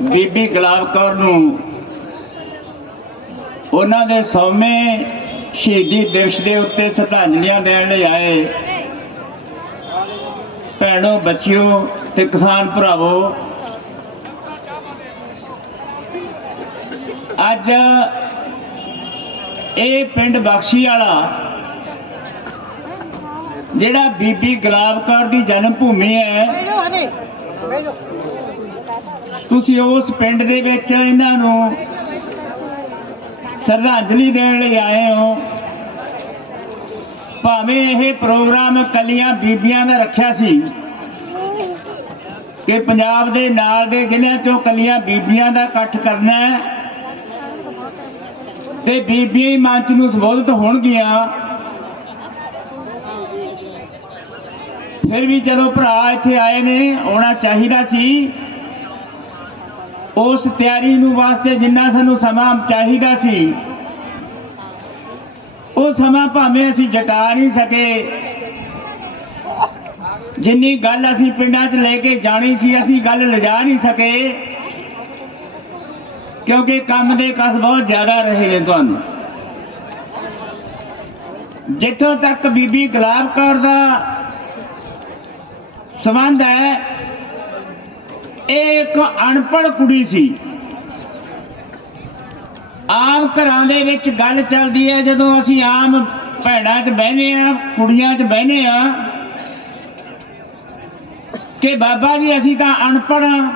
ਬੀਬੀ ਗੁਲਾਬ ਕੌਰ ਨੂੰ। ਉਹਨਾਂ ਦੇ ਸੌਵੇਂ ਸ਼ਹੀਦੀ ਦਿਵਸ ਦੇ ਉੱਤੇ ਸ਼ਰਧਾਂਜਲੀਆਂ ਦੇਣ ਲਈ ਆਏ। ਭੈਣੋ, ਬੱਚਿਓ ਤੇ ਕਿਸਾਨ ਭਰਾਵੋ, ਅੱਜ ਇਹ ਪਿੰਡ ਬਖਸ਼ੀ ਵਾਲਾ, ਜਿਹੜਾ ਬੀਬੀ ਗੁਲਾਬ ਕੌਰ ਦੀ ਜਨਮ ਭੂਮੀ ਹੈ ਤੁਸੀਂ ਉਸ ਪਿੰਡ ਦੇ ਵਿੱਚ ਇਹਨਾਂ ਨੂੰ ਸ਼ਰਧਾਂਜਲੀ ਦੇਣ ਲਈ ਆਏ ਹੋ। ਭਾਵੇਂ ਇਹ ਪ੍ਰੋਗਰਾਮ ਕੱਲੀਆਂ ਬੀਬੀਆਂ ਦਾ ਰੱਖਿਆ ਸੀ ਕਿ ਪੰਜਾਬ ਦੇ ਨਾਲ ਦੇ ਜ਼ਿਲ੍ਹਿਆਂ ਚੋਂ ਕੱਲੀਆਂ ਬੀਬੀਆਂ ਦਾ ਇਕੱਠ ਕਰਨਾ ਹੈ ਤੇ ਬੀਬੀਆਂ ਹੀ ਮੰਚ ਨੂੰ ਸੰਬੋਧਿਤ ਹੋਣਗੀਆਂ। ਫਿਰ ਵੀ ਜਦੋਂ ਭਰਾ ਇੱਥੇ ਆਏ ਨੇ, ਆਉਣਾ ਚਾਹੀਦਾ ਸੀ। ਉਸ ਤਿਆਰੀ ਨੂੰ ਵਾਸਤੇ ਜਿੰਨਾ ਸਾਨੂੰ ਸਮਾਂ ਚਾਹੀਦਾ ਸੀ, ਉਹ ਸਮਾਂ ਭਾਵੇਂ ਅਸੀਂ ਜਟਾ ਨਹੀਂ ਸਕੇ। ਜਿੰਨੀ ਗੱਲ ਅਸੀਂ ਪਿੰਡਾਂ 'ਚ ਲੈ ਕੇ ਜਾਣੀ ਸੀ, ਅਸੀਂ ਗੱਲ ਲਿਜਾ ਨਹੀਂ ਸਕੇ। ਕਿਉਂਕਿ ਕੰਮ ਦੇ ਕਸ ਬਹੁਤ ਜ਼ਿਆਦਾ ਰਹੇ ਨੇ ਤੁਹਾਨੂੰ। ਜਿੱਥੋਂ ਤੱਕ ਬੀਬੀ ਗੁਲਾਬ ਕੌਰ ਦਾ ਸੰਬੰਧ ਹੈ ਇਹ ਇੱਕ ਅਨਪੜ੍ਹ ਕੁੜੀ ਸੀ। ਆਮ ਘਰਾਂ ਦੇ ਵਿੱਚ ਗੱਲ ਚੱਲਦੀ ਹੈ, ਜਦੋਂ ਅਸੀਂ ਆਮ ਭੈਣਾਂ 'ਚ ਬਹਿਨੇ ਆ ਕੁੜੀਆਂ 'ਚ ਬਹਿਨੇ ਆ ਕਿ ਬਾਬਾ ਜੀ, ਅਸੀਂ ਤਾਂ ਅਨਪੜ੍ਹ ਆ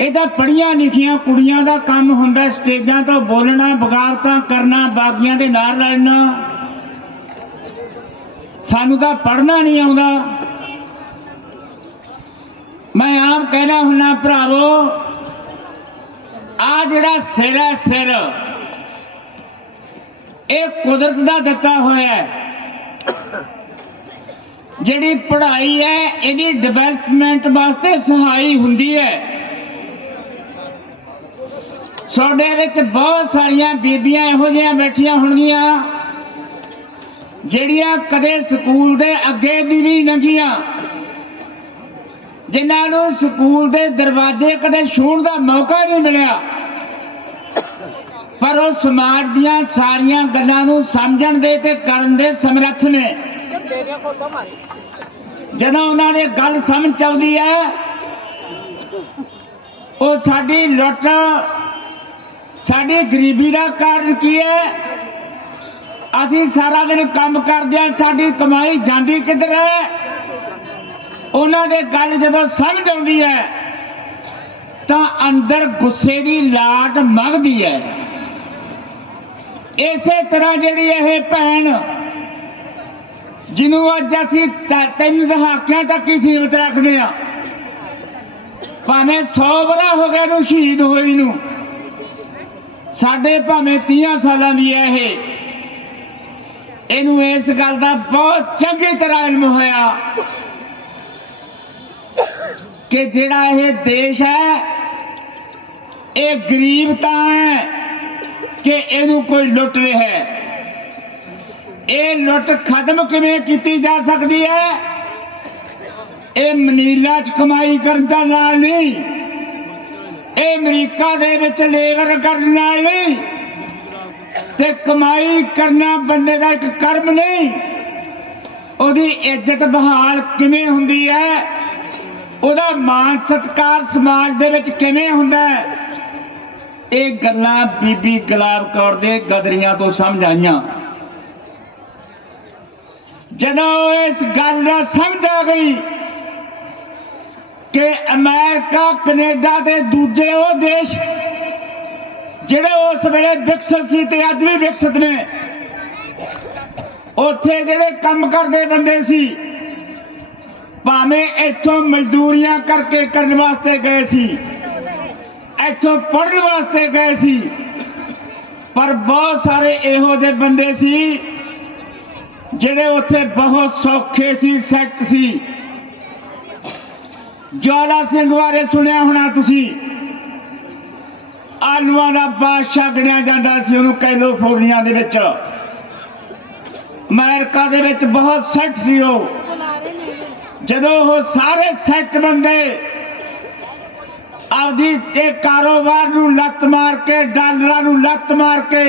ਇਹ ਤਾਂ ਪੜੀਆਂ ਲਿਖੀਆਂ ਕੁੜੀਆਂ ਦਾ ਕੰਮ ਹੁੰਦਾ ਸਟੇਜਾਂ ਤੋਂ ਬੋਲਣਾ ਬਗਾਵਤਾਂ ਕਰਨਾ, ਬਾਗੀਆਂ ਦੇ ਨਾਲ ਲੜਨਾ। ਸਾਨੂੰ ਤਾਂ ਪੜਨਾ ਨਹੀਂ ਆਉਂਦਾ। ਮੈਂ ਆਮ ਕਹਿਣਾ ਹੁੰਨਾ ਭਰਾਵੋ ਆ ਜਿਹੜਾ ਸਿਰ ਹੈ ਸਿਰ, ਇਹ ਕੁਦਰਤ ਦਾ ਦਿੱਤਾ ਹੋਇਆ ਹੈ। ਜਿਹੜੀ ਪੜ੍ਹਾਈ ਹੈ, ਇਹਦੀ ਡਿਵੈਲਪਮੈਂਟ ਵਾਸਤੇ ਸਹਾਈ ਹੁੰਦੀ ਹੈ। ਸਾਡੇ ਵਿੱਚ ਬਹੁਤ ਸਾਰੀਆਂ ਬੀਬੀਆਂ ਇਹੋ ਜਿਹੀਆਂ ਬੈਠੀਆਂ ਹੋਣਗੀਆਂ, ਜਿਹੜੀਆਂ ਕਦੇ ਸਕੂਲ ਦੇ ਅੱਗੇ ਵੀ ਨਹੀਂ ਲੰਘੀਆਂ ਜਿਨ੍ਹਾਂ ਨੂੰ ਸਕੂਲ ਦੇ ਦਰਵਾਜ਼ੇ ਕਦੇ ਛੂਹਣ ਦਾ ਮੌਕਾ ਨਹੀਂ ਮਿਲਿਆ। ਪਰ ਉਹ ਸਮਾਜ ਦੀਆਂ ਸਾਰੀਆਂ ਗੱਲਾਂ ਨੂੰ ਸਮਝਣ ਦੇ ਤੇ ਕਰਨ ਦੇ ਸਮਰੱਥ ਨੇ। ਜਦੋਂ ਉਹਨਾਂ ਦੇ ਗੱਲ ਸਮਝ ਆਉਂਦੀ ਹੈ ਉਹ ਸਾਡੀ ਲੁੱਟ, ਸਾਡੀ ਗਰੀਬੀ ਦਾ ਕਾਰਨ ਕੀ ਹੈ? ਅਸੀਂ ਸਾਰਾ ਦਿਨ ਕੰਮ ਕਰਦੇ ਹਾਂ, ਸਾਡੀ ਕਮਾਈ ਜਾਂਦੀ ਕਿੱਧਰ ਹੈ? ਉਹਨਾਂ ਦੇ ਗੱਲ ਜਦੋਂ ਸਮਝ ਆਉਂਦੀ ਹੈ, ਤਾਂ ਅੰਦਰ ਗੁੱਸੇ ਦੀ ਲਾਟ ਮੰਗਦੀ ਹੈ। ਇਸੇ ਤਰ੍ਹਾਂ ਜਿਹੜੀ ਇਹ ਭੈਣ, ਜਿਹਨੂੰ ਅੱਜ ਅਸੀਂ ਤਿੰਨ ਦਹਾਕਿਆਂ ਤੱਕ ਹੀ ਸੀਮਤ ਰੱਖਦੇ ਆ ਭਾਵੇਂ 100 ਬਰਾ ਹੋ ਗਏ ਨੂੰ ਸ਼ਹੀਦ ਹੋਈ ਨੂੰ, ਸਾਡੇ ਭਾਵੇਂ 30 ਸਾਲਾਂ ਦੀ ਹੈ ਇਹ। ਇਹਨੂੰ ਇਸ ਗੱਲ ਦਾ ਬਹੁਤ ਚੰਗੀ ਤਰ੍ਹਾਂ ਇਲਮ ਹੋਇਆ। ਕਿ ਜਿਹੜਾ ਇਹ ਦੇਸ਼ ਹੈ, ਇਹ ਗਰੀਬ ਤਾਂ ਹੈ ਕਿ ਇਹਨੂੰ ਕੋਈ ਲੁੱਟ ਰਿਹਾ ਹੈ। ਇਹ ਲੁੱਟ ਖਤਮ ਕਿਵੇਂ ਕੀਤੀ ਜਾ ਸਕਦੀ ਹੈ? ਇਹ ਮਨੀਲਾ ਚ ਕਮਾਈ ਕਰਨ ਦਾ ਨਾਲ ਨਹੀਂ। ਇਹ ਅਮਰੀਕਾ ਦੇ ਵਿੱਚ ਲੇਬਰ ਕਰਨ ਨਾਲ ਨਹੀਂ। ਤੇ ਕਮਾਈ ਕਰਨਾ ਬੰਦੇ ਦਾ ਇੱਕ ਕਰਮ ਨਹੀਂ। ਉਹਦੀ ਇੱਜ਼ਤ ਬਹਾਲ ਕਿਵੇਂ ਹੁੰਦੀ ਹੈ? ਉਹਦਾ ਮਾਨ ਸਤਕਾਰ ਸਮਾਜ ਦੇ ਵਿੱਚ ਕਿਵੇਂ ਹੁੰਦਾ ਹੈ? ਇਹ ਗੱਲਾਂ ਬੀਬੀ ਗੁਲਾਬ ਕੌਰ ਦੇ ਗਦਰੀਆਂ ਤੋਂ ਸਮਝ ਆਈਆਂ। ਜਦੋਂ ਇਸ ਗੱਲ ਦਾ ਸਮਝ ਆ ਗਈ ਕਿ ਅਮਰੀਕਾ, ਕੈਨੇਡਾ ਤੇ ਦੂਜੇ ਉਹ ਦੇਸ਼ ਜਿਹੜੇ ਉਸ ਵੇਲੇ ਵਿਕਸਿਤ ਸੀ ਤੇ ਅੱਜ ਵੀ ਵਿਕਸਿਤ ਨੇ, ਉੱਥੇ ਜਿਹੜੇ ਕੰਮ ਕਰਦੇ ਬੰਦੇ ਸੀ ਭਾਵੇਂ ਇੱਥੋਂ ਮਜ਼ਦੂਰੀਆਂ ਕਰਕੇ ਕਰਨ ਵਾਸਤੇ ਗਏ ਸੀ, ਇੱਥੋਂ ਪੜ੍ਹਨ ਵਾਸਤੇ ਗਏ ਸੀ, ਪਰ ਬਹੁਤ ਸਾਰੇ ਇਹੋ ਜਿਹੇ ਬੰਦੇ ਸੀ ਜਿਹੜੇ ਉੱਥੇ ਬਹੁਤ ਸੌਖੇ ਸੀ ਸੈਕਟ ਸੀ। ਜਵਾਲਾ ਸਿੰਘ ਬਾਰੇ ਸੁਣਿਆ ਹੋਣਾ ਤੁਸੀਂ? ਆਲੂਆਂ ਦਾ ਬਾਦਸ਼ਾਹ ਗਿਣਿਆ ਜਾਂਦਾ ਸੀ, ਉਹਨੂੰ ਕੈਲੀਫੋਰਨੀਆ ਦੇ ਵਿੱਚ। ਅਮਰੀਕਾ ਦੇ ਵਿੱਚ ਬਹੁਤ ਸੈਕਟ ਸੀ ਉਹ। ਜਦੋਂ ਉਹ ਸਾਰੇ ਸੈੱਟ ਬੰਦੇ ਆਪਦੀ ਇਹ ਕਾਰੋਬਾਰ ਨੂੰ ਲੱਤ ਮਾਰ ਕੇ, ਡਾਲਰਾਂ ਨੂੰ ਲੱਤ ਮਾਰ ਕੇ,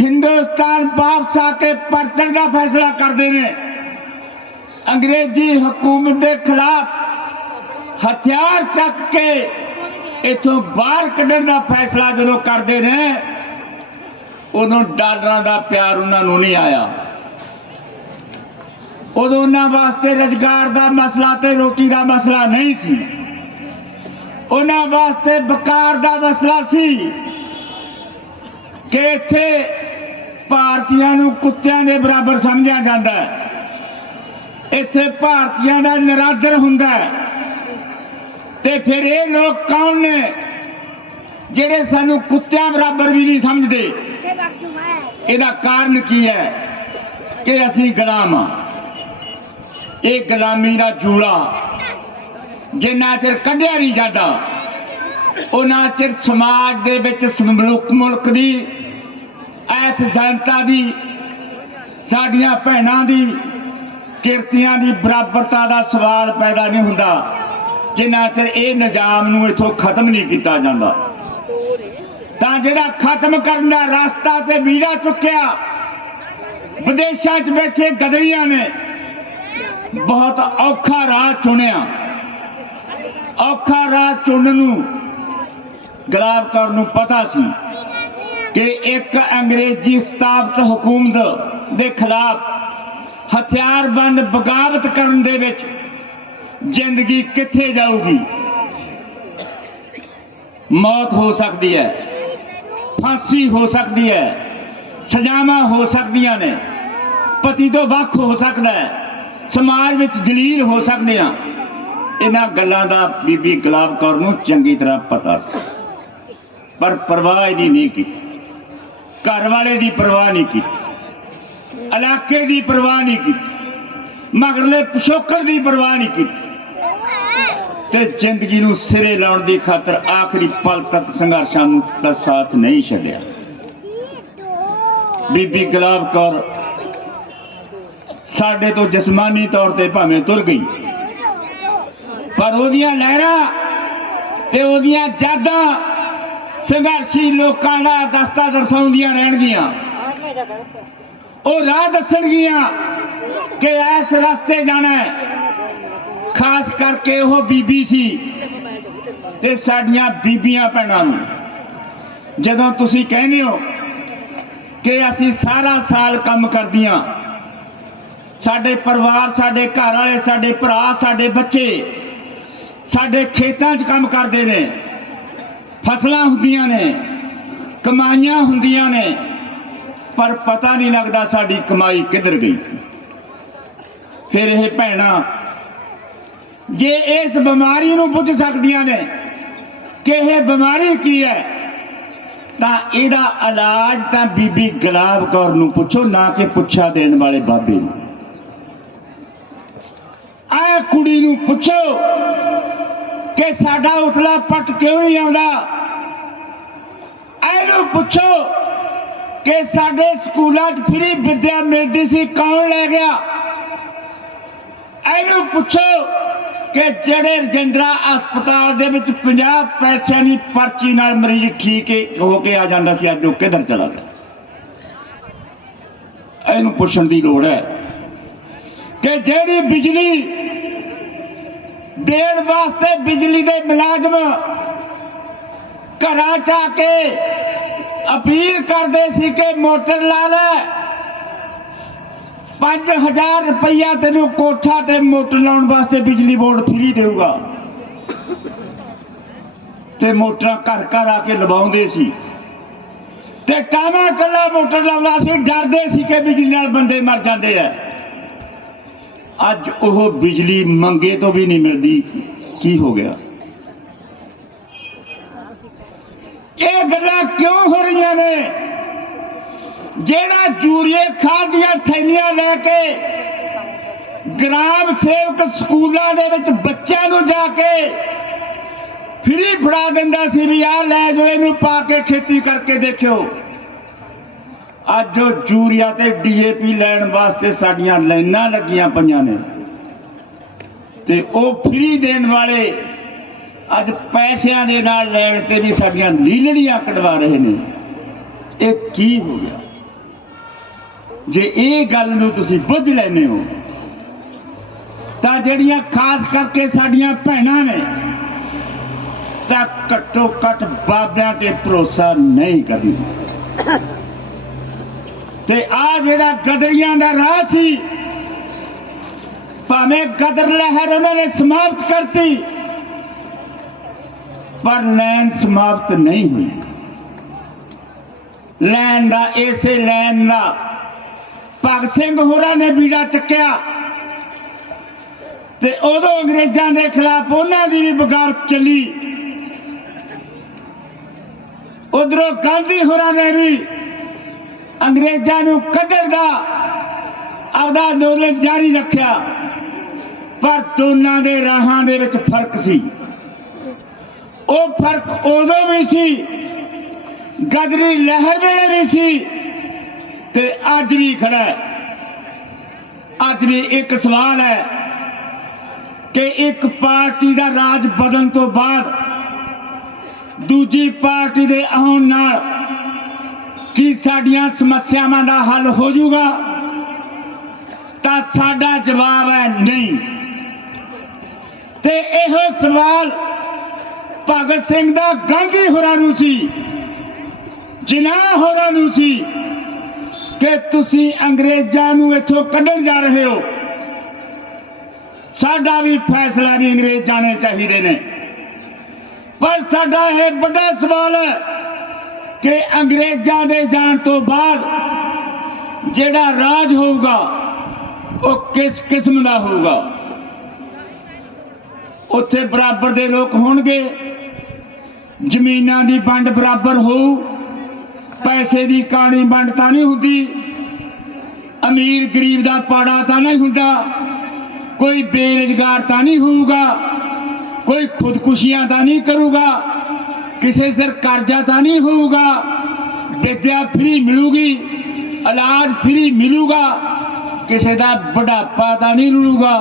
ਹਿੰਦੁਸਤਾਨ ਵਾਪਸ ਆ ਕੇ ਪਰਤਣ ਦਾ ਫੈਸਲਾ ਕਰਦੇ ਨੇ। ਅੰਗਰੇਜ਼ੀ ਹਕੂਮਤ ਦੇ ਖਿਲਾਫ ਹਥਿਆਰ ਚੱਕ ਕੇ ਇਥੋਂ ਬਾਹਰ ਕੱਢਣ ਦਾ ਫੈਸਲਾ ਜਦੋਂ ਕਰਦੇ ਨੇ, ਉਦੋਂ ਡਾਲਰਾਂ ਦਾ ਪਿਆਰ ਉਹਨਾਂ ਨੂੰ ਨਹੀਂ ਆਇਆ। ਉਦੋਂ ਉਹਨਾਂ ਵਾਸਤੇ ਰੁਜ਼ਗਾਰ ਦਾ ਮਸਲਾ ਤੇ ਰੋਟੀ ਦਾ ਮਸਲਾ ਨਹੀਂ ਸੀ। ਉਹਨਾਂ ਵਾਸਤੇ ਬਕਾਰ ਦਾ ਮਸਲਾ ਸੀ ਕਿ ਇੱਥੇ ਭਾਰਤੀਆਂ ਨੂੰ ਕੁੱਤਿਆਂ ਦੇ ਬਰਾਬਰ ਸਮਝਿਆ ਜਾਂਦਾ ਹੈ। ਇੱਥੇ ਭਾਰਤੀਆਂ ਦਾ ਨਿਰਾਦਰ ਹੁੰਦਾ ਹੈ। ਤੇ ਫਿਰ ਇਹ ਲੋਕ ਕੌਣ ਨੇ ਜਿਹੜੇ ਸਾਨੂੰ ਕੁੱਤਿਆਂ ਬਰਾਬਰ ਵੀ ਨਹੀਂ ਸਮਝਦੇ? ਇਹਦਾ ਕਾਰਨ ਕੀ ਹੈ ਕਿ ਅਸੀਂ ਗੁਲਾਮ ਹਾਂ। ਇਹ ਗੁਲਾਮੀ ਦਾ ਜੂੜਾ ਜਿੰਨਾ ਚਿਰ ਕੱਢਿਆ ਨਹੀਂ ਜਾਂਦਾ, ਉਹਨਾਂ ਚਿਰ ਸਮਾਜ ਦੇ ਵਿੱਚ ਸਮਲੁਕ ਮੁਲਕ ਦੀ, ਐਸ ਜਨਤਾ ਦੀ, ਸਾਡੀਆਂ ਭੈਣਾਂ ਦੀ, ਕਿਰਤੀਆਂ ਦੀ ਬਰਾਬਰਤਾ ਦਾ ਸਵਾਲ ਪੈਦਾ ਨਹੀਂ ਹੁੰਦਾ, ਜਿੰਨਾ ਚਿਰ ਇਹ ਨਿਜ਼ਾਮ ਨੂੰ ਇਥੋਂ ਖਤਮ ਨਹੀਂ ਕੀਤਾ ਜਾਂਦਾ। ਤਾਂ ਜਿਹੜਾ ਖਤਮ ਕਰਨ ਦਾ ਰਸਤਾ ਤੇ ਵੀਰਾ ਚੁੱਕਿਆ, ਵਿਦੇਸ਼ਾਂ 'ਚ ਬੈਠੇ ਗਦੜੀਆਂ ਨੇ ਬਹੁਤ ਔਖਾ ਰਾਹ ਚੁਣਿਆ। ਔਖਾ ਰਾਹ ਚੁਣਨ ਨੂੰ ਗੁਲਾਬ ਕੌਰ ਨੂੰ ਪਤਾ ਸੀ ਕਿ ਇੱਕ ਅੰਗਰੇਜ਼ੀ ਸਤਾਬਤ ਹਕੂਮਤ ਦੇ ਖਿਲਾਫ ਹਥਿਆਰਬੰਦ ਬਗਾਵਤ ਕਰਨ ਦੇ ਵਿੱਚ ਜ਼ਿੰਦਗੀ ਕਿੱਥੇ ਜਾਊਗੀ? ਮੌਤ ਹੋ ਸਕਦੀ ਹੈ, ਫਾਂਸੀ ਹੋ ਸਕਦੀ ਹੈ, ਸਜ਼ਾਵਾਂ ਹੋ ਸਕਦੀਆਂ ਨੇ, ਪਤੀ ਤੋਂ ਵੱਖ ਹੋ ਸਕਦਾ ਹੈ। ਸਮਾਜ ਵਿੱਚ ਜਲੀਲ ਹੋ ਸਕਦੇ ਆ ਇਹਨਾਂ ਗੱਲਾਂ ਦਾ ਬੀਬੀ ਗੁਲਾਬ ਕੌਰ ਨੂੰ ਚੰਗੀ ਤਰ੍ਹਾਂ ਪਤਾ ਸੀ। ਪਰ ਪਰਵਾਹ ਇਹਦੀ ਨਹੀਂ ਕੀਤੀ। ਘਰ ਵਾਲੇ ਦੀ ਪਰਵਾਹ ਨਹੀਂ ਕੀਤੀ। ਇਲਾਕੇ ਦੀ ਪਰਵਾਹ ਨਹੀਂ ਕੀਤੀ। ਮਗਰਲੇ ਪਿਛੋਕੜ ਦੀ ਪਰਵਾਹ ਨਹੀਂ ਕੀਤੀ। ਤੇ ਜ਼ਿੰਦਗੀ ਨੂੰ ਸਿਰੇ ਲਾਉਣ ਦੀ ਖਾਤਰ ਆਖਰੀ ਪਲ ਤੱਕ ਸੰਘਰਸ਼ਾਂ ਨੂੰ ਦਾ ਸਾਥ ਨਹੀਂ ਛੱਡਿਆ। ਬੀਬੀ ਗੁਲਾਬ ਕੌਰ ਸਾਡੇ ਤੋਂ ਜਿਸਮਾਨੀ ਤੌਰ ਤੇ ਭਾਵੇਂ ਤੁਰ ਗਈ। ਪਰ ਉਹਦੀਆਂ ਲਹਿਰਾਂ ਤੇ ਉਹਦੀਆਂ ਯਾਦਾਂ ਸੰਘਰਸ਼ੀ ਲੋਕਾਂ ਦਾ ਦਸਤਾ ਦਰਸਾਉਂਦੀਆਂ ਰਹਿਣਗੀਆਂ। ਉਹ ਰਾਹ ਦੱਸਣਗੀਆਂ ਕਿ ਇਸ ਰਸਤੇ ਜਾਣਾ ਹੈ। ਖਾਸ ਕਰਕੇ ਉਹ ਬੀਬੀ ਸੀ ਤੇ ਸਾਡੀਆਂ ਬੀਬੀਆਂ ਭੈਣਾਂ ਨੂੰ। ਜਦੋਂ ਤੁਸੀਂ ਕਹਿੰਦੇ ਹੋ ਕਿ ਅਸੀਂ ਸਾਰਾ ਸਾਲ ਕੰਮ ਕਰਦੀਆਂ ਸਾਡੇ ਪਰਿਵਾਰ, ਸਾਡੇ ਘਰ ਵਾਲੇ ਸਾਡੇ ਭਰਾ, ਸਾਡੇ ਬੱਚੇ ਸਾਡੇ ਖੇਤਾਂ 'ਚ ਕੰਮ ਕਰਦੇ ਨੇ। ਫਸਲਾਂ ਹੁੰਦੀਆਂ ਨੇ, ਕਮਾਈਆਂ ਹੁੰਦੀਆਂ ਨੇ, ਪਰ ਪਤਾ ਨਹੀਂ ਲੱਗਦਾ ਸਾਡੀ ਕਮਾਈ ਕਿੱਧਰ ਗਈ। ਫਿਰ ਇਹ ਭੈਣਾਂ ਜੇ ਇਸ ਬਿਮਾਰੀ ਨੂੰ ਪੁੱਛ ਸਕਦੀਆਂ ਨੇ ਕਿ ਇਹ ਬਿਮਾਰੀ ਕੀ ਹੈ, ਤਾਂ ਇਹਦਾ ਇਲਾਜ ਤਾਂ ਬੀਬੀ ਗੁਲਾਬ ਕੌਰ ਨੂੰ ਪੁੱਛੋ, ਨਾ ਕਿ ਪੁੱਛਾ ਦੇਣ ਵਾਲੇ ਬਾਬੇ ਨੂੰ। ਆ ਕੁੜੀ ਨੂੰ ਪੁੱਛੋ ਕਿ ਸਾਡਾ ਉਤਲਾ ਪੱਟ ਕਿਉਂ ਨਹੀਂ ਆਉਂਦਾ? ਇਹਨੂੰ ਪੁੱਛੋ ਕਿ ਸਾਡੇ ਸਕੂਲਾਂ 'ਚ ਫ੍ਰੀ ਵਿੱਦਿਆ ਮਿਲਦੀ ਸੀ, ਕੌਣ ਲੈ ਗਿਆ? ਇਹਨੂੰ ਪੁੱਛੋ ਕਿ ਜਿਹੜੇ ਰਜਿੰਦਰਾ ਹਸਪਤਾਲ ਦੇ ਵਿੱਚ 50 ਪੈਸਿਆਂ ਦੀ ਪਰਚੀ ਨਾਲ ਮਰੀਜ਼ ਠੀਕ ਹੋ ਕੇ ਆ ਜਾਂਦਾ ਸੀ, ਅੱਜ ਉਹ ਕਿੱਧਰ ਚਲਾ ਗਿਆ? ਇਹਨੂੰ ਪੁੱਛਣ ਦੀ ਲੋੜ ਹੈ। ਕਿ ਜਿਹੜੀ ਬਿਜਲੀ ਦੇਣ ਵਾਸਤੇ ਬਿਜਲੀ ਦੇ ਮੁਲਾਜ਼ਮ ਘਰਾਂ ਚ ਆ ਕੇ ਅਪੀਲ ਕਰਦੇ ਸੀ ਕਿ ਮੋਟਰ ਲਾ ਲੈ। 5000 ਰੁਪਈਆ ਤੈਨੂੰ ਕੋਠਾ ਤੇ ਮੋਟਰ ਲਾਉਣ ਵਾਸਤੇ ਬਿਜਲੀ ਬੋਰਡ ਫ੍ਰੀ ਦੇਊਗਾ। ਤੇ ਮੋਟਰਾਂ ਘਰ ਘਰ ਆ ਕੇ ਲਵਾਉਂਦੇ ਸੀ। ਤੇ ਕਾਮਾ ਕੱਲਾ ਮੋਟਰ ਲਾਉਂਦਾ ਸੀ, ਡਰਦੇ ਸੀ ਕਿ ਬਿਜਲੀ ਨਾਲ ਬੰਦੇ ਮਰ ਜਾਂਦੇ ਆ। ਅੱਜ ਉਹ ਬਿਜਲੀ ਮੰਗੇ ਤੋਂ ਵੀ ਨਹੀਂ ਮਿਲਦੀ, ਕੀ ਹੋ ਗਿਆ? ਇਹ ਗੱਲਾਂ ਕਿਉਂ ਹੋ ਰਹੀਆਂ ਨੇ? ਜਿਹੜਾ ਜੂਰੀਏ ਖਾਦ ਦੀਆਂ ਥੈਲੀਆਂ ਲੈ ਕੇ ਗ੍ਰਾਮ ਸੇਵਕ ਸਕੂਲਾਂ ਦੇ ਵਿੱਚ ਬੱਚਿਆਂ ਨੂੰ ਜਾ ਕੇ ਫਰੀ ਫੜਾ ਦਿੰਦਾ ਸੀ ਵੀ ਆਹ ਲੈ ਜਾਓ, ਇਹਨੂੰ ਪਾ ਕੇ ਖੇਤੀ ਕਰਕੇ ਦੇਖਿਓ। ਅੱਜ ਉਹ ਯੂਰੀਆ ਤੇ ਡੀਏਪੀ ਲੈਣ ਵਾਸਤੇ ਸਾਡੀਆਂ ਲਾਈਨਾਂ ਲੱਗੀਆਂ ਪਈਆਂ ਨੇ। ਤੇ ਉਹ ਫ੍ਰੀ ਦੇਣ ਵਾਲੇ ਅੱਜ ਪੈਸਿਆਂ ਦੇ ਨਾਲ ਲੈਣ ਤੇ ਵੀ ਸਾਡੀਆਂ ਲੀਲੜੀਆਂ ਕਢਵਾ ਰਹੇ ਨੇ। ਇਹ ਕੀ ਹੋ ਗਿਆ? ਜੇ ਇਹ ਗੱਲ ਨੂੰ ਤੁਸੀਂ ਬੁੱਝ ਲੈਨੇ ਹੋ, ਤਾਂ ਜਿਹੜੀਆਂ ਖਾਸ ਕਰਕੇ ਸਾਡੀਆਂ ਭੈਣਾਂ ਨੇ, ਤਾਂ ਘੱਟੋ ਘੱਟ ਬਾਬਿਆਂ ਤੇ ਭਰੋਸਾ ਨਹੀਂ ਕਰੀ ਤੇ ਆ ਜਿਹੜਾ ਗਦਰੀਆਂ ਦਾ ਰਾਹ ਸੀ, ਭਾਵੇਂ ਗਦਰ ਲਹਿਰ ਉਹਨਾਂ ਨੇ ਸਮਾਪਤ ਕਰਤੀ, ਪਰ ਲੈਣ ਸਮਾਪਤ ਨਹੀਂ ਹੋਈ। ਲੈਣ ਦਾ ਇਸੇ ਲੈਣ ਦਾ ਭਗਤ ਸਿੰਘ ਹੋਰਾਂ ਨੇ ਬੀੜਾ ਚੱਕਿਆ ਤੇ ਉਦੋਂ ਅੰਗਰੇਜ਼ਾਂ ਦੇ ਖਿਲਾਫ ਉਹਨਾਂ ਦੀ ਵੀ ਬਗਾਵਤ ਚੱਲੀ। ਉਧਰੋਂ ਗਾਂਧੀ ਹੋਰਾਂ ਨੇ ਵੀ ਅੰਗਰੇਜ਼ਾਂ ਨੂੰ ਕੱਢਣ ਦਾ ਆਪਦਾ ਅੰਦੋਲਨ ਜਾਰੀ ਰੱਖਿਆ। ਪਰ ਦੋਨਾਂ ਦੇ ਰਾਹਾਂ ਦੇ ਵਿੱਚ ਫ਼ਰਕ ਸੀ। ਉਹ ਫ਼ਰਕ ਉਦੋਂ ਵੀ ਸੀ, ਗਦਰੀ ਲਹਿਰ ਵੇਲੇ ਵੀ ਸੀ ਤੇ ਅੱਜ ਵੀ ਖੜਾ ਹੈ। ਅੱਜ ਵੀ ਇੱਕ ਸਵਾਲ ਹੈ ਕਿ ਇੱਕ ਪਾਰਟੀ ਦਾ ਰਾਜ ਬਦਲਣ ਤੋਂ ਬਾਅਦ ਦੂਜੀ ਪਾਰਟੀ ਦੇ ਆਉਣ ਨਾਲ ਕਿ ਸਾਡੀਆਂ ਸਮੱਸਿਆਵਾਂ ਦਾ ਹੱਲ ਹੋ ਜਾਊਗਾ ਤਾਂ ਸਾਡਾ ਜਵਾਬ ਹੈ ਨਹੀਂ। ਤੇ ਇਹੋ ਸਵਾਲ ਭਗਤ ਸਿੰਘ ਦਾ ਗਾਂਧੀ ਹੋਰਾਂ ਨੂੰ ਸੀ, ਜਿਨ੍ਹਾਂ ਹੋਰਾਂ ਨੂੰ ਸੀ ਕਿ ਤੁਸੀਂ ਅੰਗਰੇਜ਼ਾਂ ਨੂੰ ਇੱਥੋਂ ਕੱਢਣ ਜਾ ਰਹੇ ਹੋ। ਸਾਡਾ ਵੀ ਫੈਸਲਾ ਵੀ ਅੰਗਰੇਜ਼ ਜਾਣੇ ਚਾਹੀਦੇ ਨੇ। ਪਰ ਸਾਡਾ ਇਹ ਵੱਡਾ ਸਵਾਲ ਹੈ ਕਿ ਅੰਗਰੇਜ਼ਾਂ ਦੇ ਜਾਣ ਤੋਂ ਬਾਅਦ ਜਿਹੜਾ ਰਾਜ ਹੋਊਗਾ, ਉਹ ਕਿਸ ਕਿਸਮ ਦਾ ਹੋਊਗਾ? ਉੱਥੇ ਬਰਾਬਰ ਦੇ ਲੋਕ ਹੋਣਗੇ, ਜ਼ਮੀਨਾਂ ਦੀ ਵੰਡ ਬਰਾਬਰ ਹੋਊ, ਪੈਸੇ ਦੀ ਕਾਣੀ ਵੰਡ ਤਾਂ ਨਹੀਂ ਹੁੰਦੀ, ਅਮੀਰ ਗਰੀਬ ਦਾ ਪਾੜਾ ਤਾਂ ਨਹੀਂ ਹੁੰਦਾ, ਕੋਈ ਬੇਰੁਜ਼ਗਾਰ ਤਾਂ ਨਹੀਂ ਹੋਊਗਾ, ਕੋਈ ਖੁਦਕੁਸ਼ੀਆਂ ਤਾਂ ਨਹੀਂ ਕਰੂਗਾ। ਕਿਸੇ ਸਿਰ ਕਰਜ਼ਾ ਤਾਂ ਨਹੀਂ ਹੋਊਗਾ, ਵਿਦਿਆ ਫ੍ਰੀ ਮਿਲੂਗੀ, ਇਲਾਜ ਫ੍ਰੀ ਮਿਲੂਗਾ, ਕਿਸੇ ਦਾ ਬੁਢਾਪਾ ਤਾਂ ਨਹੀਂ ਰੁਲੂਗਾ,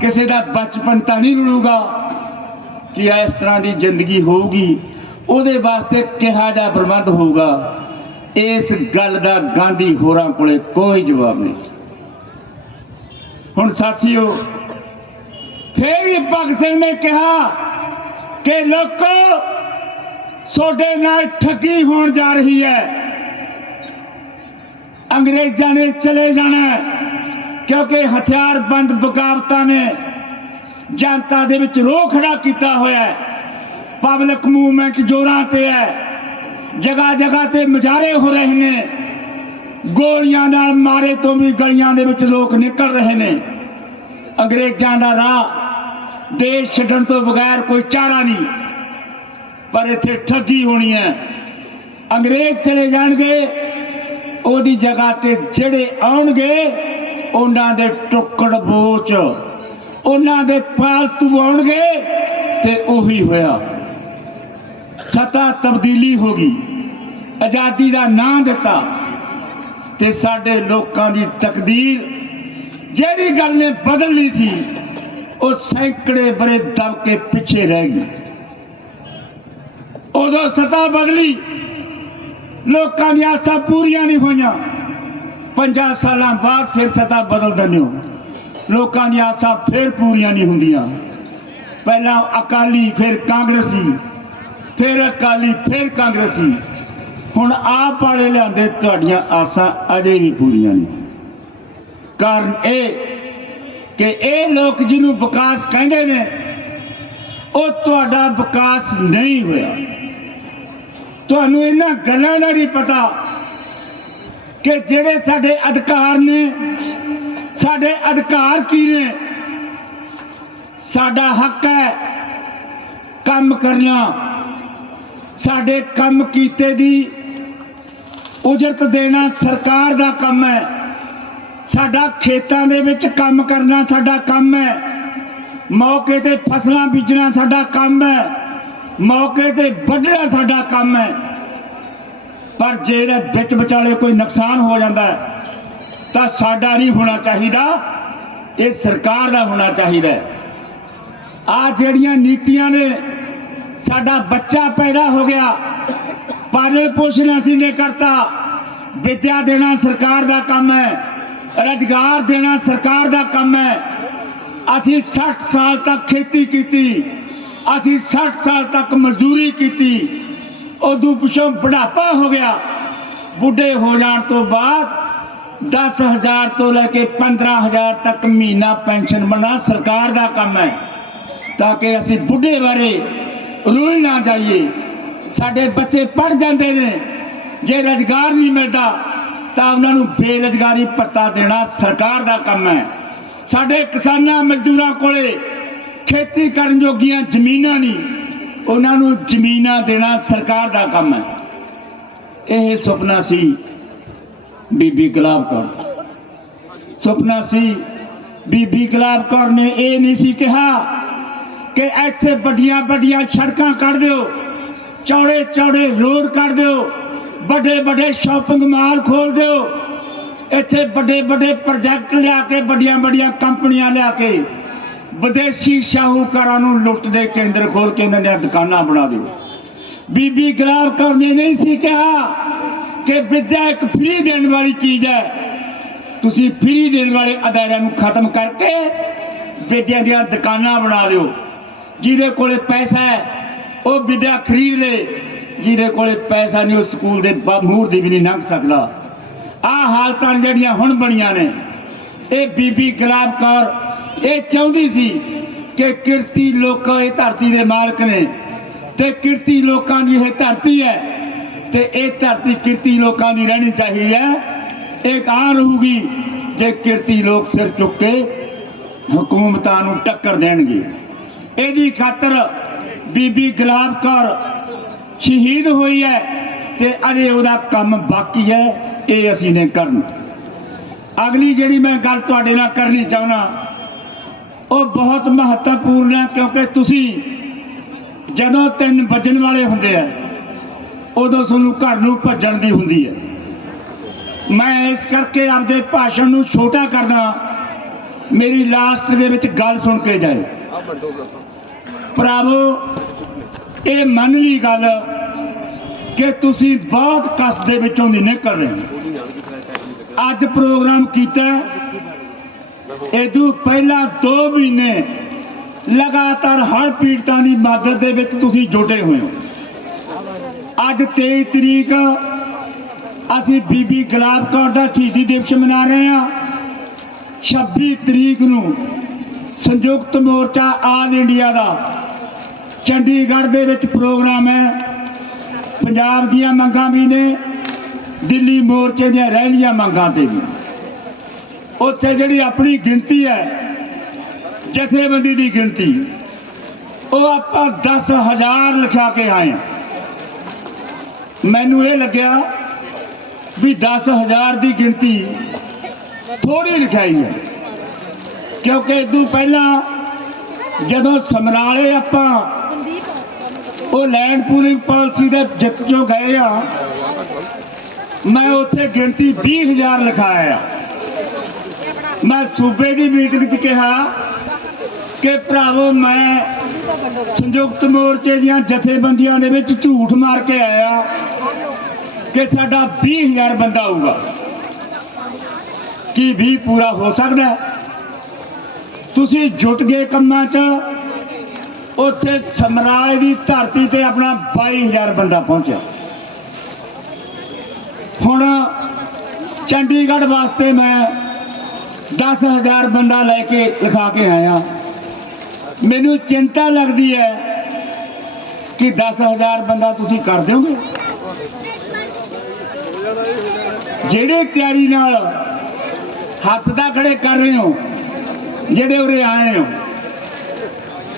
ਕਿਸੇ ਦਾ ਬਚਪਨ ਤਾਂ ਨਹੀਂ ਰੁਲੂਗਾ। ਕਿ ਇਸ ਤਰ੍ਹਾਂ ਦੀ ਜ਼ਿੰਦਗੀ ਹੋਊਗੀ? ਉਹਦੇ ਵਾਸਤੇ ਕਿਹਾ ਜਾ ਪ੍ਰਬੰਧ ਹੋਊਗਾ। ਇਸ ਗੱਲ ਦਾ ਗਾਂਧੀ ਹੋਰਾਂ ਕੋਲੇ ਕੋਈ ਜਵਾਬ ਨਹੀਂ। ਸੀ। ਹੁਣ ਸਾਥੀਓ, ਫੇਰ ਵੀ ਭਗਤ ਸਿੰਘ ਨੇ ਕਿਹਾ ਕਿ ਲੋਕੋ ਤੁਹਾਡੇ ਨਾਲ ਠੱਗੀ ਹੋਣ ਜਾ ਰਹੀ ਹੈ। ਅੰਗਰੇਜ਼ਾਂ ਨੇ ਚਲੇ ਜਾਣਾ ਕਿਉਂਕਿ ਹਥਿਆਰਬੰਦ ਬਗਾਵਤਾਂ ਨੇ ਜਨਤਾ ਦੇ ਵਿੱਚ ਰੋਹ ਖੜਾ ਕੀਤਾ ਹੋਇਆ ਹੈ। ਪਬਲਿਕ ਮੂਵਮੈਂਟ ਜੋਰਾਂ ਤੇ ਹੈ। ਜਗ੍ਹਾ ਜਗ੍ਹਾ ਤੇ ਮੁਜ਼ਾਹਰੇ ਹੋ ਰਹੇ ਨੇ। ਗੋਲੀਆਂ ਨਾਲ ਮਾਰੇ ਤੋਂ ਵੀ ਗਲੀਆਂ ਦੇ ਵਿੱਚ ਲੋਕ ਨਿਕਲ ਰਹੇ ਨੇ। ਅੰਗਰੇਜ਼ਾਂ ਦਾ ਰਾਹ ਦੇਸ਼ ਛੱਡਣ ਤੋਂ ਬਗੈਰ ਕੋਈ ਚਾਰਾ ਨਹੀਂ। ਪਰ ਇੱਥੇ ਠੱਗੀ ਹੋਣੀ ਹੈ। ਅੰਗਰੇਜ਼ ਚਲੇ ਜਾਣਗੇ, ਉਹਦੀ ਜਗ੍ਹਾ ਤੇ ਜਿਹੜੇ ਆਉਣਗੇ, ਉਹਨਾਂ ਦੇ ਟੁੱਕੜ ਬੋਚ ਉਹਨਾਂ ਦੇ ਪਾਲਤੂ ਆਉਣਗੇ ਤੇ ਉਹੀ ਹੋਇਆ। ਸਤਾ ਤਬਦੀਲੀ ਹੋ ਗਈ, ਆਜ਼ਾਦੀ ਦਾ ਨਾਂ ਦਿੱਤਾ ਤੇ ਸਾਡੇ ਲੋਕਾਂ ਦੀ ਤਕਦੀਰ ਜਿਹੜੀ ਗੱਲ ਨੇ ਬਦਲਣੀ ਸੀ, ਉਹ ਸੈਂਕੜੇ ਬਰੇ ਦਬ ਕੇ ਪਿੱਛੇ ਰਹਿ ਗਈ। ਉਦੋਂ ਸਤਾ ਬਦਲੀ। ਲੋਕਾਂ ਦੀਆਂ ਆਸਾਂ ਪੂਰੀਆਂ ਨਹੀਂ ਹੋਈਆਂ। 50 ਸਾਲਾਂ ਬਾਅਦ ਫਿਰ ਸਤਾ ਬਦਲ ਦਿੰਦੇ ਹੋ। ਲੋਕਾਂ ਦੀਆਂ ਆਸਾਂ ਫਿਰ ਪੂਰੀਆਂ ਨਹੀਂ ਹੁੰਦੀਆਂ। ਪਹਿਲਾਂ ਅਕਾਲੀ, ਫਿਰ ਕਾਂਗਰਸੀ, ਫਿਰ ਅਕਾਲੀ, ਫਿਰ ਕਾਂਗਰਸੀ। ਹੁਣ ਆਪ ਵਾਲੇ ਲਿਆਂਦੇ ਤੁਹਾਡੀਆਂ ਆਸਾਂ ਅਜੇ ਵੀ ਪੂਰੀਆਂ ਨਹੀਂ। ਕਾਰਨ ਇਹ ਕਿ ਇਹ ਲੋਕ ਜਿਹਨੂੰ ਵਿਕਾਸ ਕਹਿੰਦੇ ਨੇ, ਉਹ ਤੁਹਾਡਾ ਵਿਕਾਸ ਨਹੀਂ ਹੋਇਆ। ਤੁਹਾਨੂੰ ਇਹਨਾਂ ਗੱਲਾਂ ਦਾ ਨਹੀਂ ਪਤਾ ਕਿ ਜਿਹੜੇ ਸਾਡੇ ਅਧਿਕਾਰ ਨੇ, ਸਾਡੇ ਅਧਿਕਾਰ ਕੀ ਨੇ? ਸਾਡਾ ਹੱਕ ਹੈ ਕੰਮ ਕਰਨਾ। ਸਾਡੇ ਕੰਮ ਕੀਤੇ ਦੀ ਉਜਰਤ ਦੇਣਾ ਸਰਕਾਰ ਦਾ ਕੰਮ ਹੈ। ਸਾਡਾ ਖੇਤਾਂ ਦੇ ਵਿੱਚ ਕੰਮ ਕਰਨਾ ਸਾਡਾ ਕੰਮ ਹੈ। ਮੌਕੇ ਤੇ ਫਸਲਾਂ ਬੀਜਣਾ ਸਾਡਾ ਕੰਮ ਹੈ। ਮੌਕੇ ਤੇ ਵੱਢਣਾ ਸਾਡਾ ਕੰਮ ਹੈ ਪਰ ਜੇ ਇਹਦੇ ਵਿੱਚ ਵਿਚਾਲੇ ਕੋਈ ਨੁਕਸਾਨ ਹੋ ਜਾਂਦਾ ਤਾਂ ਸਾਡਾ ਨਹੀਂ ਹੋਣਾ ਚਾਹੀਦਾ, ਇਹ ਸਰਕਾਰ ਦਾ ਹੋਣਾ ਚਾਹੀਦਾ ਹੈ। ਆ ਜਿਹੜੀਆਂ ਨੀਤੀਆਂ ਨੇ, ਸਾਡਾ ਬੱਚਾ ਪੈਦਾ ਹੋ ਗਿਆ, ਪਾਲਣ ਪੋਸ਼ਣ ਅਸੀਂ ਨੇ ਕਰਤਾ, ਵਿਦਿਆ ਦੇਣਾ ਸਰਕਾਰ ਦਾ ਕੰਮ ਹੈ, ਰੁਜ਼ਗਾਰ ਦੇਣਾ ਸਰਕਾਰ ਦਾ ਕੰਮ ਹੈ ਅਸੀਂ 60 ਸਾਲ ਤੱਕ ਖੇਤੀ ਕੀਤੀ ਅਸੀਂ 60 ਸਾਲ ਤੱਕ ਮਜ਼ਦੂਰੀ ਕੀਤੀ, ਉਦੋਂ ਪਿਛੋਂ ਬੁਢਾਪਾ ਹੋ ਗਿਆ। ਬੁੱਢੇ ਹੋ ਜਾਣ ਤੋਂ ਬਾਅਦ 10000 ਤੋਂ ਲੈ ਕੇ 15000 ਤੱਕ ਮਹੀਨਾ ਪੈਨਸ਼ਨ ਬਣਾ ਸਰਕਾਰ ਦਾ ਕੰਮ ਹੈ, ਤਾਂ ਕਿ ਅਸੀਂ ਬੁੱਢੇ ਬਾਰੇ ਰੁਲ ਨਾ ਜਾਈਏ। ਸਾਡੇ ਬੱਚੇ ਪੜ ਜਾਂਦੇ ਨੇ, ਜੇ ਰੁਜ਼ਗਾਰ ਨਹੀਂ ਮਿਲਦਾ, ਤਾਂ ਉਹਨਾਂ ਨੂੰ ਬੇਰੁਜ਼ਗਾਰੀ ਪੱਤਾ ਦੇਣਾ ਸਰਕਾਰ ਦਾ ਕੰਮ ਹੈ। ਸਾਡੇ ਕਿਸਾਨਾਂ ਮਜ਼ਦੂਰਾਂ ਕੋਲੇ ਖੇਤੀ ਕਰਨ ਜੋਗੀਆਂ ਜ਼ਮੀਨਾਂ ਨਹੀਂ, ਉਹਨਾਂ ਨੂੰ ਜ਼ਮੀਨਾਂ ਦੇਣਾ ਸਰਕਾਰ ਦਾ ਕੰਮ ਹੈ। ਇਹ ਸੁਪਨਾ ਸੀ ਬੀਬੀ ਗੁਲਾਬ ਕੌਰ ਸੁਪਨਾ ਸੀ ਬੀਬੀ ਗੁਲਾਬ ਕੌਰ ਨੇ ਇਹ ਨਹੀਂ ਸੀ ਕਿਹਾ ਕਿ ਇੱਥੇ ਵੱਡੀਆਂ ਵੱਡੀਆਂ ਸੜਕਾਂ ਕੱਢ ਦਿਓ, ਚੌੜੇ ਚੌੜੇ ਰੋਡ ਕੱਢ ਦਿਓ, ਵੱਡੇ ਵੱਡੇ ਸ਼ਾਪਿੰਗ ਮਾਲ ਖੋਲ ਦਿਓ, ਇੱਥੇ ਵੱਡੇ ਵੱਡੇ ਪ੍ਰੋਜੈਕਟ ਲਿਆ ਕੇ, ਵੱਡੀਆਂ ਵੱਡੀਆਂ ਕੰਪਨੀਆਂ ਲਿਆ ਕੇ ਵਿਦੇਸ਼ੀ ਸ਼ਾਹੂਕਾਰਾਂ ਨੂੰ ਲੁੱਟ ਦੇ ਕੇਂਦਰ ਖੋਲ ਕੇ ਇਹਨਾਂ ਦੀਆਂ ਦੁਕਾਨਾਂ ਬਣਾ ਦਿਓ। ਬੀਬੀ ਗੁਲਾਬ ਕੌਰ ਨੇ ਨਹੀਂ ਸੀ ਕਿਹਾ ਕਿ ਵਿਦਿਆ ਇੱਕ ਫ੍ਰੀ ਦੇਣ ਵਾਲੀ ਚੀਜ਼ ਹੈ। ਤੁਸੀਂ ਫ੍ਰੀ ਦੇਣ ਵਾਲੇ ਅਦਾਰਿਆਂ ਨੂੰ ਖਤਮ ਕਰਕੇ ਵਿਦਿਆ ਦੀਆਂ ਦੁਕਾਨਾਂ ਬਣਾ ਦਿਓ। ਜਿਹਦੇ ਕੋਲੇ ਪੈਸਾ ਹੈ, ਉਹ ਵਿਦਿਆ ਖਰੀਦ ਲੇ। ਜਿਹਦੇ ਕੋਲੇ ਪੈਸਾ ਨਹੀਂ, ਉਹ ਸਕੂਲ ਦੇ ਬ- ਮੂਹਰ ਦੀ ਵੀ ਨਹੀਂ ਲੰਘ ਸਕਦਾ। ਆਹ ਹਾਲਤਾਂ ਜਿਹੜੀਆਂ ਹੁਣ ਬਣੀਆਂ ਨੇ। ਇਹ ਬੀਬੀ ਗੁਲਾਬ ਕੌਰ ਇਹ ਚਾਹੁੰਦੀ ਸੀ ਕਿ ਕਿਰਤੀ ਲੋਕ ਇਹ ਧਰਤੀ ਦੇ ਮਾਲਕ ਨੇ ਤੇ ਕਿਰਤੀ ਲੋਕਾਂ ਦੀ ਇਹ ਧਰਤੀ ਹੈ ਤੇ ਇਹ ਧਰਤੀ ਕਿਰਤੀ ਲੋਕਾਂ ਦੀ ਰਹਿਣੀ ਚਾਹੀਦੀ ਹੈ। ਇਹ ਆ ਰਹੂਗੀ ਜੇ ਕਿਰਤੀ ਲੋਕ ਸਿਰ ਚੁੱਕ ਕੇ ਹਕੂਮਤਾਂ ਨੂੰ ਟੱਕਰ ਦੇਣਗੇ। ਇਹਦੀ ਖਾਤਰ ਬੀਬੀ ਗੁਲਾਬ ਕੌਰ ਸ਼ਹੀਦ ਹੋਈ ਹੈ ਤੇ ਅਜੇ ਉਹਦਾ ਕੰਮ ਬਾਕੀ ਹੈ, ਇਹ ਅਸੀਂ ਨੇ ਕਰਨਾ। ਅਗਲੀ ਜਿਹੜੀ ਮੈਂ ਗੱਲ ਤੁਹਾਡੇ ਨਾਲ ਕਰਨੀ ਚਾਹੁੰਦਾ ਉਹ ਬਹੁਤ ਮਹੱਤਵਪੂਰਨ ਹੈ ਕਿਉਂਕਿ ਤੁਸੀਂ ਜਦੋਂ ਤਿੰਨ ਵੱਜਣ ਵਾਲੇ ਹੁੰਦੇ ਆ, ਉਦੋਂ ਤੁਹਾਨੂੰ ਘਰ ਨੂੰ ਭੱਜਣ ਦੀ ਹੁੰਦੀ ਹੈ ਮੈਂ ਇਸ ਕਰਕੇ ਆਪਦੇ ਭਾਸ਼ਣ ਨੂੰ ਛੋਟਾ ਕਰਦਾ, ਮੇਰੀ ਲਾਸਟ ਦੇ ਵਿੱਚ ਗੱਲ ਸੁਣ ਕੇ ਜਾਏ ਭਰਾਵੋ, ਇਹ ਮੰਨ ਲਈ ਗੱਲ ਕਿ ਤੁਸੀਂ ਬਹੁਤ ਕਸ ਦੇ ਵਿੱਚੋਂ ਦੀ ਨਿਕਲ ਰਹੇ ਅੱਜ ਪ੍ਰੋਗਰਾਮ ਕੀਤਾ ਇਦੋਂ ਪਹਿਲਾਂ 2 ਮਹੀਨੇ ਲਗਾਤਾਰ ਹਰ ਪੀੜਤਾਂ ਦੀ ਮਦਦ ਦੇ ਵਿੱਚ ਤੁਸੀਂ ਜੁਟੇ ਹੋਏ ਹੋ। ਅੱਜ 23 ਤਰੀਕ, ਅਸੀਂ ਬੀਬੀ ਗੁਲਾਬ ਕੌਰ ਦਾ ਸ਼ਹੀਦੀ ਦਿਵਸ ਮਨਾ ਰਹੇ ਹਾਂ। 26 ਤਰੀਕ ਨੂੰ ਸੰਯੁਕਤ ਮੋਰਚਾ ਆਲ ਇੰਡੀਆ ਦਾ ਚੰਡੀਗੜ੍ਹ ਦੇ ਵਿੱਚ ਪ੍ਰੋਗਰਾਮ ਹੈ। ਪੰਜਾਬ ਦੀਆਂ ਮੰਗਾਂ ਵੀ ਨੇ, ਦਿੱਲੀ ਮੋਰਚੇ ਦੀਆਂ ਰੈਲੀਆਂ ਮੰਗਾਂ ਤੇ ਵੀ। ਉੱਥੇ ਜਿਹੜੀ ਆਪਣੀ ਗਿਣਤੀ ਹੈ, ਜਥੇਬੰਦੀ ਦੀ ਗਿਣਤੀ, ਉਹ ਆਪਾਂ 10000 ਲਿਖਾ ਕੇ ਆਏ ਮੈਨੂੰ ਇਹ ਲੱਗਿਆ ਵੀ 10000 ਦੀ ਗਿਣਤੀ ਥੋੜੀ ਲਿਖਾਈ ਹੈ, ਕਿਉਂਕਿ ਇਦੋਂ ਪਹਿਲਾਂ ਜਦੋਂ ਸਮਰਾਲੇ ਆਪਾਂ ਉਹ ਲੈਂਡ ਪੂਲਿੰਗ ਪਾਲਿਸੀ ਦੇ ਜਿੱਤ ਚੋਂ ਗਏ ਆ, ਮੈਂ ਉੱਥੇ ਗਿਣਤੀ 20000 ਲਿਖਾਇਆ। ਮੈਂ ਸੂਬੇ ਦੀ ਮੀਟਿੰਗ 'ਚ ਕਿਹਾ ਕਿ ਭਰਾਵੋ, ਮੈਂ ਸੰਯੁਕਤ ਮੋਰਚੇ ਦੀਆਂ ਜਥੇਬੰਦੀਆਂ ਦੇ ਵਿੱਚ ਝੂਠ ਮਾਰ ਕੇ ਆਇਆ ਕਿ ਸਾਡਾ 20000 ਬੰਦਾ ਆਊਗਾ। ਕੀ ਵੀ ਪੂਰਾ ਹੋ ਸਕਦਾ ਤੁਸੀਂ ਜੁਟ ਗਏ ਕੰਮਾਂ 'ਚ, ਉੱਥੇ ਸਮਰਾਜ ਦੀ ਧਰਤੀ ਤੇ ਆਪਣਾ 22000 ਬੰਦਾ ਪਹੁੰਚਿਆ। ਹੁਣ ਚੰਡੀਗੜ੍ਹ ਵਾਸਤੇ ਮੈਂ 10000 ਬੰਦਾ ਲੈ ਕੇ ਲਿਖਾ ਕੇ ਆਇਆ। ਮੈਨੂੰ ਚਿੰਤਾ ਲੱਗਦੀ ਹੈ ਕਿ 10000 ਬੰਦਾ ਤੁਸੀਂ ਕਰ ਦਿਓਗੇ। ਜਿਹੜੇ ਤਿਆਰੀ ਨਾਲ ਹੱਥ ਦਾ ਖੜੇ ਕਰ ਰਹੇ ਹੋ, ਜਿਹੜੇ ਉਰੇ ਆਏ ਹੋ,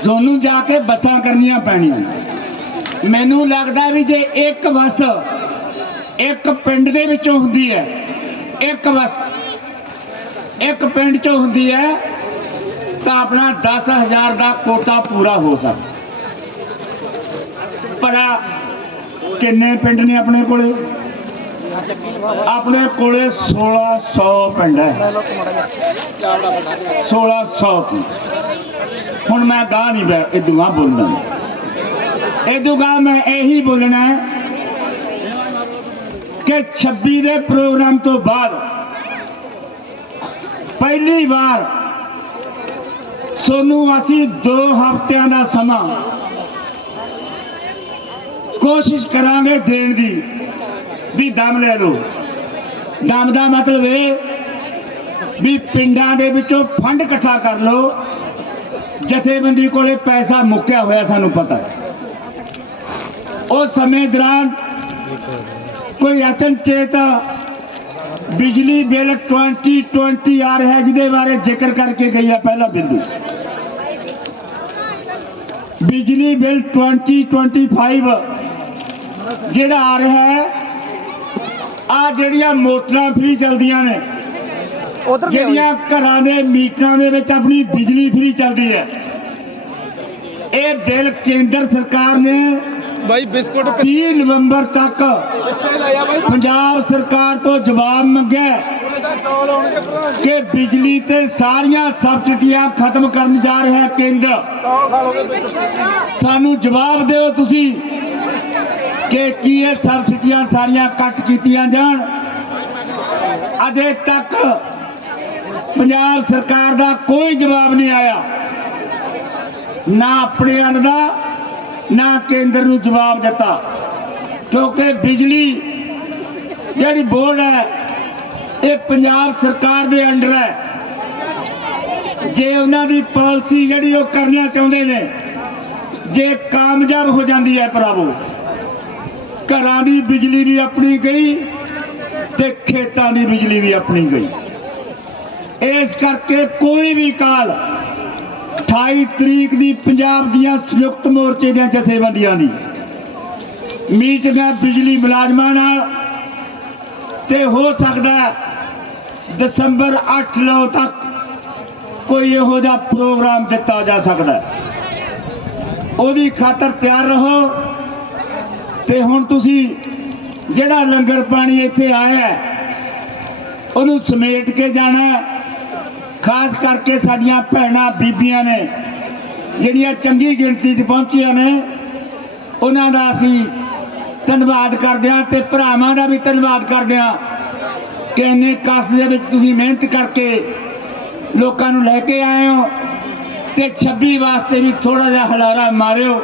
ਤੁਹਾਨੂੰ ਜਾ ਕੇ ਬੱਸਾਂ ਕਰਨੀਆਂ ਪੈਣੀਆਂ। ਮੈਨੂੰ ਲੱਗਦਾ ਵੀ ਜੇ ਇੱਕ ਬੱਸ ਇੱਕ ਪਿੰਡ ਦੇ ਵਿੱਚੋਂ ਹੁੰਦੀ ਹੈ, ਇੱਕ ਬੱਸ ਇੱਕ ਪਿੰਡ ਚੋਂ ਹੁੰਦੀ ਹੈ, ਤਾਂ ਆਪਣਾ 10000 ਦਾ ਕੋਟਾ ਪੂਰਾ ਹੋ ਸਕਦਾ। ਪਰ ਕਿੰਨੇ ਪਿੰਡ ਨੇ ਆਪਣੇ ਕੋਲੇ? ਆਪਣੇ ਕੋਲੇ 1600 ਪਿੰਡ ਹੈ। 1600 ਪਿੰਡ। ਹੁਣ ਮੈਂ ਗਾਹ ਨਹੀਂ ਬੈ ਇਹ ਦੁਆ ਬੋਲਣਾ ਇਹ ਦੁਆ ਮੈਂ ਇਹੀ ਬੋਲਣਾ ਕਿ 26 ਦੇ ਪ੍ਰੋਗਰਾਮ ਤੋਂ ਬਾਅਦ ਪਹਿਲੀ ਵਾਰ ਸੋਨੂੰ ਅਸੀਂ 2 ਹਫ਼ਤਿਆਂ ਦਾ ਸਮਾਂ ਕੋਸ਼ਿਸ਼ ਕਰਾਂਗੇ ਦੇਣ ਦੀ ਵੀ ਦਮ ਲੈ ਲਓ। ਦਮ ਦਾ ਮਤਲਬ ਇਹ ਵੀ ਪਿੰਡਾਂ ਦੇ ਵਿੱਚੋਂ ਫੰਡ ਇਕੱਠਾ ਕਰ ਲਓ, ਜਥੇਬੰਦੀ ਕੋਲੇ ਪੈਸਾ ਮੁੱਕਿਆ ਹੋਇਆ ਸਾਨੂੰ ਪਤਾ। ਹੈ ਉਸ ਸਮੇਂ ਦੌਰਾਨ ਕੋਈ ਅਚਨਚੇਤ ਬਿਜਲੀ ਬਿੱਲ 2020 ਆ ਰਿਹਾ ਜਿਹਦੇ ਬਾਰੇ ਜ਼ਿਕਰ ਕਰਕੇ ਗਈ ਹੈ ਪਹਿਲਾ ਬਿੰਦੂ। ਬਿਜਲੀ ਬਿੱਲ 2025 ਜਿਹੜਾ ਆ ਰਿਹਾ ਹੈ ਆ ਜਿਹੜੀਆਂ ਮੋਟਰਾਂ ਫ੍ਰੀ ਚੱਲਦੀਆਂ ਨੇ ਉਧਰ ਜਿਹੜੀਆਂ ਘਰਾਂ ਦੇ ਮੀਟਰਾਂ ਦੇ ਵਿੱਚ ਆਪਣੀ ਬਿਜਲੀ ਫ੍ਰੀ ਚੱਲਦੀ ਹੈ ਇਹ ਬਿੱਲ ਕੇਂਦਰ ਸਰਕਾਰ ਨੇ ਬਾਈ ਬਿਸਕੁਟ 30 ਨਵੰਬਰ ਤੱਕ ਪੰਜਾਬ ਸਰਕਾਰ ਤੋਂ ਜਵਾਬ ਮੰਗਿਆ ਕਿ ਬਿਜਲੀ ਤੇ ਸਾਰੀਆਂ ਸਬਸਿਡੀਆਂ ਖਤਮ ਕਰਨ ਜਾ ਰਿਹਾ ਹੈ ਕੇਂਦਰ। ਸਾਨੂੰ ਜਵਾਬ ਦਿਓ ਤੁਸੀਂ ਕਿ ਕੀ ਇਹ ਸਬਸਿਡੀਆਂ ਸਾਰੀਆਂ ਕੱਟ ਕੀਤੀਆਂ ਜਾਣ। ਅਜੇ ਤੱਕ ਪੰਜਾਬ ਸਰਕਾਰ ਦਾ ਕੋਈ ਜਵਾਬ ਨਹੀਂ ਆਇਆ। ਨਾ ਆਪਣੇ ਦਾ ਨਾ ਕੇਂਦਰ ਨੂੰ ਜਵਾਬ ਦਿੱਤਾ। ਕਿਉਂਕਿ ਬਿਜਲੀ ਜਿਹੜੀ ਬੋਰਡ ਹੈ, ਇਹ ਪੰਜਾਬ ਸਰਕਾਰ ਦੇ ਅੰਡਰ ਹੈ। ਜੇ ਉਹਨਾਂ ਦੀ ਪਾਲਿਸੀ ਜਿਹੜੀ ਉਹ ਕਰਨਾ ਚਾਹੁੰਦੇ ਨੇ, ਜੇ ਕਾਮਯਾਬ ਹੋ ਜਾਂਦੀ ਹੈ ਪ੍ਰਭੂ ਘਰਾਂ ਦੀ ਬਿਜਲੀ ਵੀ ਆਪਣੀ ਗਈ ਤੇ ਖੇਤਾਂ ਦੀ ਬਿਜਲੀ ਵੀ ਆਪਣੀ ਗਈ। ਇਸ ਕਰਕੇ ਕੋਈ ਵੀ ਕਾਲ 28 ਤਰੀਕ ਦੀ ਪੰਜਾਬ ਦੀਆਂ ਸੰਯੁਕਤ ਮੋਰਚੇ ਦੀਆਂ ਜਥੇਬੰਦੀਆਂ ਦੀ ਮੀਟਿੰਗਾਂ ਬਿਜਲੀ ਮੁਲਾਜ਼ਮਾਂ ਨਾਲ ਤੇ ਹੋ ਸਕਦਾ ਦਸੰਬਰ 8 ਲੋ ਤੱਕ ਕੋਈ ਇਹੋ ਜਿਹਾ ਪ੍ਰੋਗਰਾਮ ਦਿੱਤਾ ਜਾ ਸਕਦਾ ਉਹਦੀ ਖਾਤਰ ਤਿਆਰ ਰਹੋ ਤੇ ਹੁਣ ਤੁਸੀਂ ਜਿਹੜਾ ਲੰਗਰ ਪਾਣੀ ਇੱਥੇ ਆਇਆ ਉਹਨੂੰ ਸਮੇਟ ਕੇ ਜਾਣਾ ਖਾਸ ਕਰਕੇ ਸਾਡੀਆਂ ਭੈਣਾਂ, ਬੀਬੀਆਂ ਨੇ, ਜਿਹੜੀਆਂ ਚੰਗੀ ਗਿਣਤੀ 'ਚ ਪਹੁੰਚੀਆਂ ਨੇ, ਉਹਨਾਂ ਦਾ ਅਸੀਂ ਧੰਨਵਾਦ ਕਰਦੇ ਹਾਂ ਤੇ ਭਰਾਵਾਂ ਦਾ ਵੀ ਧੰਨਵਾਦ ਕਰਦੇ ਹਾਂ ਕਿ ਇੰਨੇ ਕਸ ਦੇ ਵਿੱਚ ਤੁਸੀਂ ਮਿਹਨਤ ਕਰਕੇ ਲੋਕਾਂ ਨੂੰ ਲੈ ਕੇ ਆਏ ਹੋ ਤੇ 26 ਵਾਸਤੇ ਵੀ ਥੋੜਾ ਜਿਹਾ ਹਲਾਰਾ ਮਾਰਿਓ।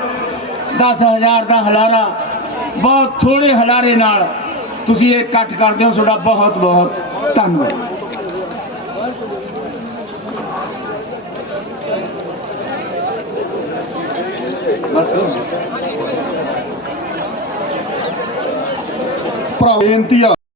10000 ਦਾ ਹਲਾਰਾ, ਬਹੁਤ ਥੋੜੇ ਹਲਾਰੇ ਨਾਲ ਤੁਸੀਂ ਇਹ ਇਕੱਠ ਕਰਦੇ ਹੋ। ਤੁਹਾਡਾ ਬਹੁਤ ਬਹੁਤ ਧੰਨਵਾਦ। ਭਰਾ ਬੇਨਤੀ ਆ।